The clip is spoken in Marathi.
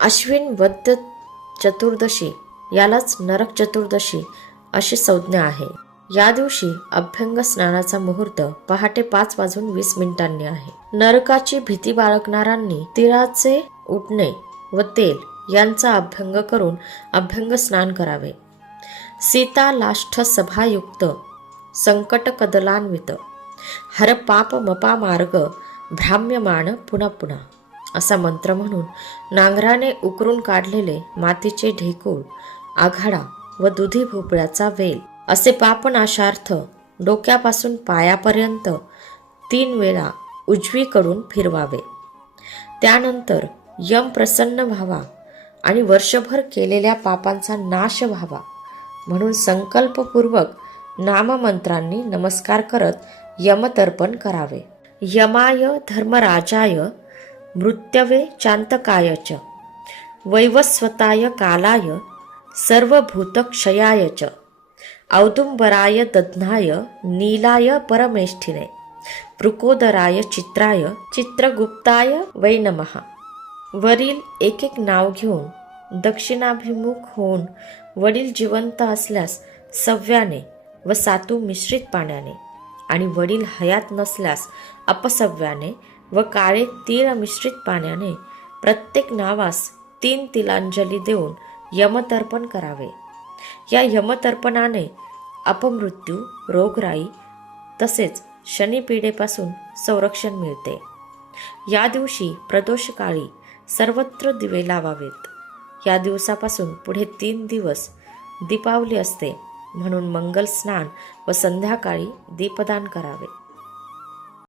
अश्विन वद्य चतुर्दशी यालाच नरक चतुर्दशी अशी संज्ञा आहे. या दिवशी अभ्यंग स्नानाचा मुहूर्त पहाटे 5:20 आहे. नरकाची भीती बाळगणाऱ्यांनी तिळाचे उटणे व तेल यांचा अभ्यंग करून अभ्यंग स्नान करावे. सीता लाष्ठ सभायुक्त संकट कदलान्वित हर पाप मपा मार्ग भ्राम्यमाण पुन्हा पुन्हा असा मंत्र म्हणून नांगराने उकरून काढलेले मातीचे ढेकूळ, आघाडा व दुधी भोपळ्याचा वेल असे पापनाशार्थ डोक्यापासून पायापर्यंत 3 वेळा उजवीकडून फिरवावे. त्यानंतर यम प्रसन्न व्हावा आणि वर्षभर केलेल्या पापांचा नाश व्हावा म्हणून संकल्पपूर्वक नाममंत्रांनी नमस्कार करत यमतर्पण करावे. यमाय धर्मराजाय मृत्यवे चांतकाय च वैवस्वताय कालाय सर्वभूतक्षयाय च औदुंबराय दध्नाय नीलाय परमेष्ठिने पृकोदराय चित्राय चित्रगुप्ताय वै नमः. वरील एक एक नाव घेऊन दक्षिणाभिमुख होऊन वडील जिवंत असल्यास सव्याने व सातू मिश्रित पाण्याने आणि वडील हयात नसल्यास अपसव्याने व काळे तीळ मिश्रित पाण्याने प्रत्येक नावास 3 तिलांजली देऊन यमतर्पण करावे. या यमतर्पणाने अपमृत्यू, रोगराई तसेच शनिपीडेपासून संरक्षण मिळते. या दिवशी प्रदोषकाळी सर्वत्र दिवे लावावेत. या दिवसापासून पुढे 3 दिवस दीपावली असते म्हणून मंगल स्नान व संध्याकाळी दीपदान करावे.